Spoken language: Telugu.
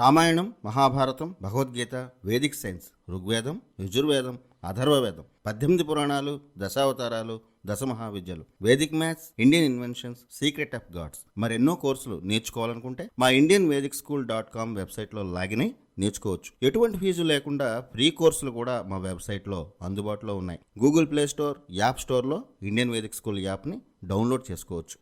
రామాయణం, మహాభారతం, భగవద్గీత, వేదిక్ సైన్స్, ఋగ్వేదం, యజుర్వేదం, అథర్వవేదం, 18 పురాణాలు, దశావతారాలు, దశమహావిద్యలు, Vedic maths, Indian inventions, secret of God's, మరెన్నో కోర్సులు నేర్చుకోవాలనుకుంటే మా indianvedicSchool.com వెబ్సైట్లో లాగిన్ అయి నేర్చుకోవచ్చు. ఎటువంటి ఫీజు లేకుండా ఫ్రీ కోర్సులు కూడా మా వెబ్సైట్లో అందుబాటులో ఉన్నాయి. గూగుల్ ప్లే స్టోర్, యాప్ స్టోర్లో ఇండియన్ వేదిక్ స్కూల్ యాప్ని డౌన్లోడ్ చేసుకోవచ్చు.